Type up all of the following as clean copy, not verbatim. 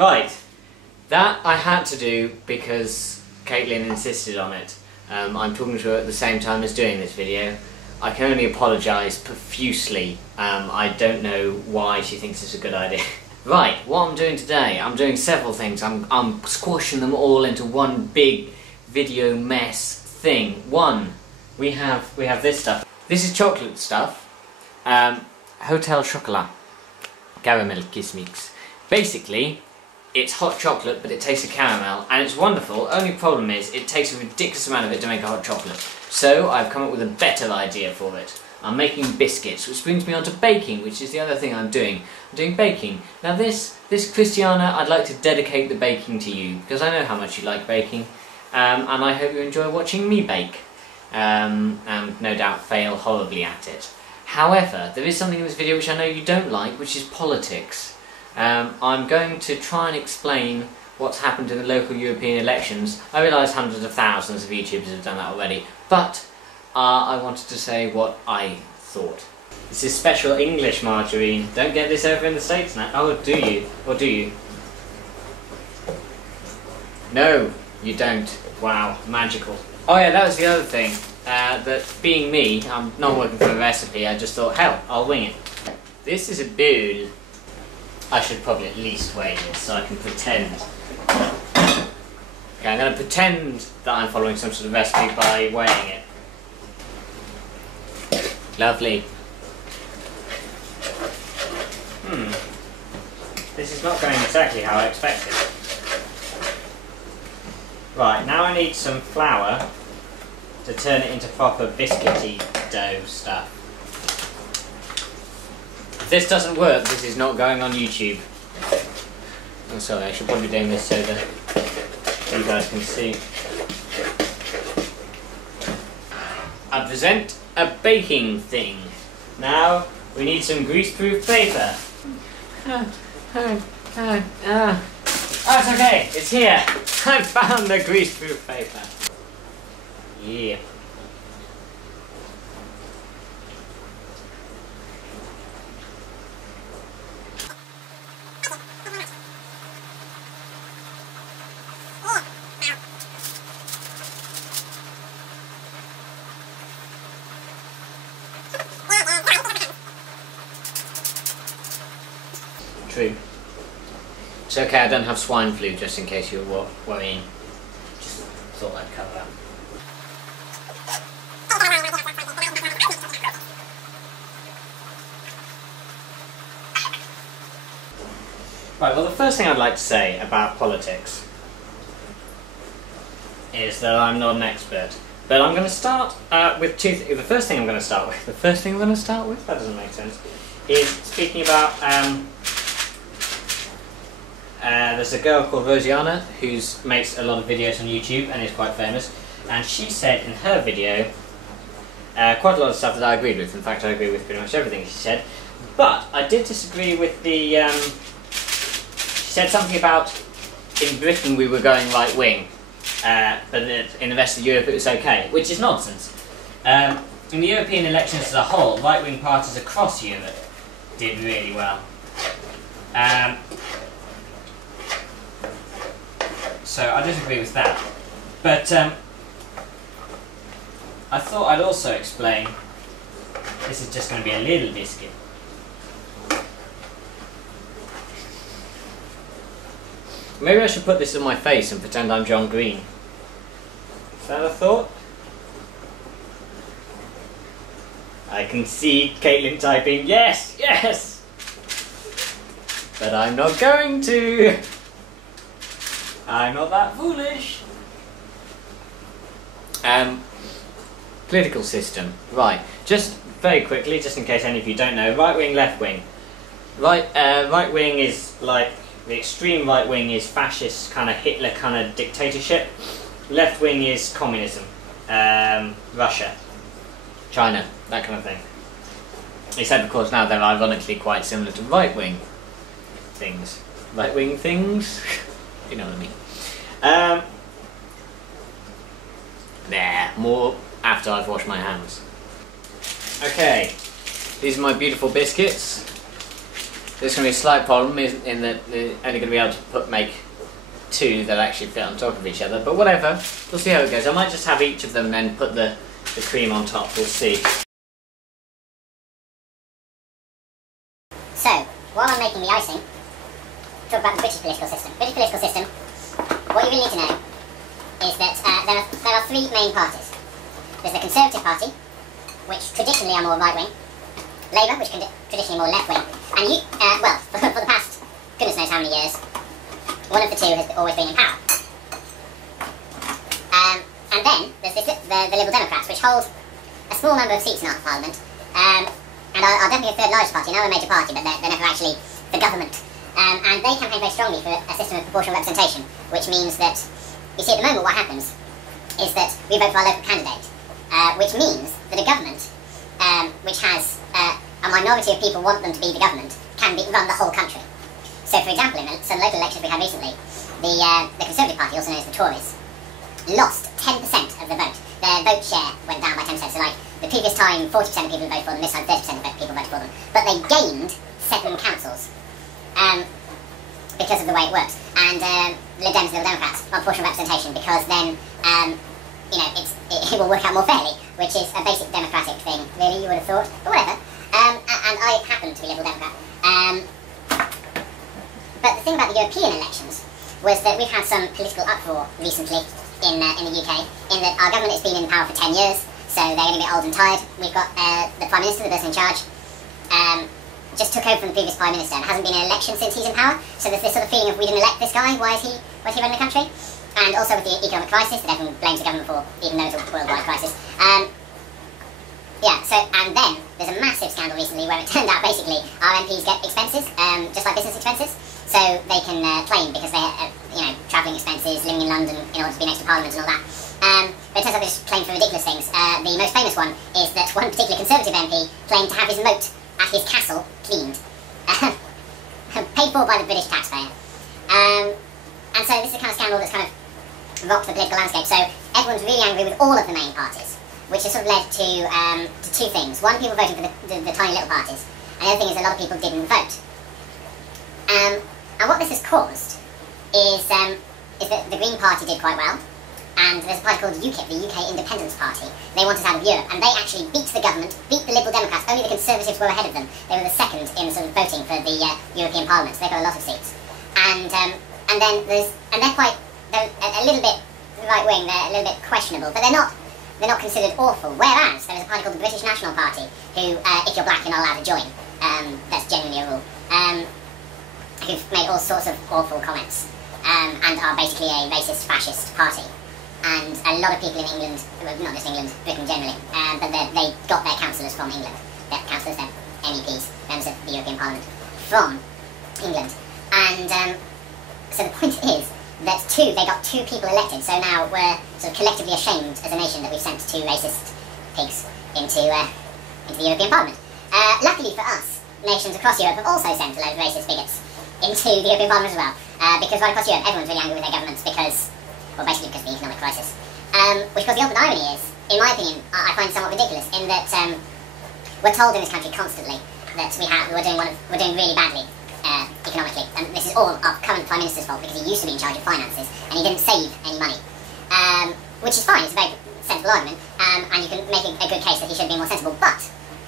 Right, that I had to do because Caitlin insisted on it. I'm talking to her at the same time as doing this video. I can only apologise profusely. I don't know why she thinks it's a good idea. Right, what I'm doing today, I'm doing several things. I'm squashing them all into one big video mess thing. One, we have this stuff. This is chocolate stuff. Hotel Chocolat. Caramel Kiss Mix. Basically, it's hot chocolate, but it tastes of caramel, and it's wonderful. Only problem is, it takes a ridiculous amount of it to make a hot chocolate. So, I've come up with a better idea for it. I'm making biscuits, which brings me on to baking, which is the other thing I'm doing. I'm doing baking. Now this Christiana, I'd like to dedicate the baking to you, because I know how much you like baking, and I hope you enjoy watching me bake, and no doubt fail horribly at it. However, there is something in this video which I know you don't like, which is politics. I'm going to try and explain what's happened in the local European elections. I realise hundreds of thousands of YouTubers have done that already, but I wanted to say what I thought. This is special English margarine. Don't get this over in the States now. Oh, do you? Or do you? No, you don't. Wow, magical. Oh yeah, that was the other thing. That being me, I'm not working for a recipe, I just thought, hell, I'll wing it. This is a bowl. I should probably at least weigh this so I can pretend. Okay, I'm going to pretend that I'm following some sort of recipe by weighing it. Lovely. This is not going exactly how I expected. Right, now I need some flour to turn it into proper biscuity dough stuff. If this doesn't work, this is not going on YouTube. I'm sorry, I should probably be doing this so that you guys can see. I present a baking thing. Now, we need some greaseproof paper. Oh, it's okay, it's here. I found the greaseproof paper. Yeah. True. It's okay, I don't have swine flu, just in case you were worrying. Just thought I'd cover that. Right, well the first thing I'd like to say about politics is that I'm not an expert. But I'm going to start with two things. The first thing I'm going to start with, that doesn't make sense, is speaking about, there's a girl called Rosianna who makes a lot of videos on YouTube and is quite famous, and she said in her video quite a lot of stuff that I agreed with. In fact, I agree with pretty much everything she said, but I did disagree with the, she said something about in Britain we were going right wing, but in the rest of Europe it was okay, which is nonsense. In the European elections as a whole, right-wing parties across Europe did really well. So I disagree with that. But I thought I'd also explain, this is just going to be a little biscuit. Maybe I should put this on my face and pretend I'm John Green. Is that a thought? I can see Caitlin typing, yes, yes! But I'm not going to! I'm not that foolish! Political system. Right, just very quickly, just in case any of you don't know, right wing, left wing. Right wing is like, the extreme right wing is fascist, kind of Hitler kind of dictatorship. Left wing is communism. Russia. China, that kind of thing. Except of course now they're ironically quite similar to right wing things. Right wing things? You know what I mean. There, more after I've washed my hands. Okay, these are my beautiful biscuits. There's going to be a slight problem in that they're only going to be able to make two that actually fit on top of each other, but whatever, we'll see how it goes. I might just have each of them and then put the cream on top, we'll see. So, while I'm making the icing, talk about the British political system. British political system, what you really need to know is that there are three main parties. There's the Conservative Party, which traditionally are more right-wing, Labour, which is traditionally more left-wing, and you, well, for the past goodness knows how many years, one of the two has always been in power. And then there's the Liberal Democrats, which hold a small number of seats in our Parliament, and are definitely the third largest party, now a major party, but they're never actually the government. And they campaign very strongly for a system of proportional representation, which means that, you see, at the moment what happens is that we vote for our local candidate, which means that a government which has a minority of people want them to be the government can run the whole country. So, for example, in some local elections we had recently, the Conservative Party, also known as the Tories, lost 10% of the vote. Their vote share went down by 10%. So, like, the previous time 40% of people voted for them, this time 30% of people voted for them. But they gained 7 councils because of the way it works. And Lib Dems and Liberal Democrats are proportional representation because then, you know, it will work out more fairly, which is a basic democratic thing, really, you would have thought. But whatever. And I happen to be Liberal Democrat. But the thing about the European elections was that we've had some political uproar recently in the UK, in that our government has been in power for 10 years, so they're getting a bit old and tired. We've got the Prime Minister, the person in charge, just took over from the previous Prime Minister, and hasn't been an election since he's in power, so there's this sort of feeling of we didn't elect this guy, why is he running the country? And also with the economic crisis that everyone blames the government for, even though it's a worldwide crisis. Yeah, so, and then there's a massive scandal recently where it turned out basically our MPs get expenses, just like business expenses, so they can claim because they have, you know, travelling expenses, living in London in order to be next to Parliament and all that. But it turns out they just claim for ridiculous things. The most famous one is that one particular Conservative MP claimed to have his moat at his castle cleaned, paid for by the British taxpayer. And so this is the kind of scandal that's kind of rocked the political landscape. So everyone's really angry with all of the main parties, which has sort of led to two things. One, people voting for the tiny little parties, and the other thing is a lot of people didn't vote. And what this has caused is that the Green Party did quite well, and there's a party called UKIP, the UK Independence Party. They want us out of Europe, and they actually beat the government, beat the Liberal Democrats. Only the Conservatives were ahead of them. They were the second in sort of voting for the European Parliament, so they got a lot of seats. And then they're a little bit right wing, they're a little bit questionable, but they're not considered awful. Whereas there is a party called the British National Party, who, if you're black, you're not allowed to join. That's genuinely a rule. Who've made all sorts of awful comments, and are basically a racist, fascist party. And a lot of people in England, well, not just England, Britain generally, but they got their councillors from England. Their councillors, their MEPs, members of the European Parliament, from England. And so the point is that they got 2 people elected, so now we're sort of collectively ashamed as a nation that we've sent 2 racist pigs into the European Parliament. Luckily for us, nations across Europe have also sent a load of racist bigots into the European Parliament as well, because right across Europe everyone's really angry with their governments because, well, basically because of the economic crisis. Which, of course, the ultimate irony is, in my opinion, I find somewhat ridiculous, in that we're told in this country constantly that we're doing really badly economically, and this is all our current Prime Minister's fault because he used to be in charge of finances and he didn't save any money, which is fine. It's a very sensible argument, and you can make a good case that he should have been more sensible. But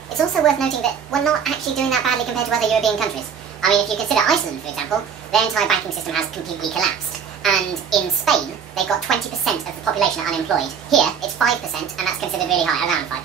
it's also worth noting that we're not actually doing that badly compared to other European countries. I mean, if you consider Iceland, for example, their entire banking system has completely collapsed. And in Spain, they've got 20% of the population are unemployed. Here, it's 5%, and that's considered really high, around 5%,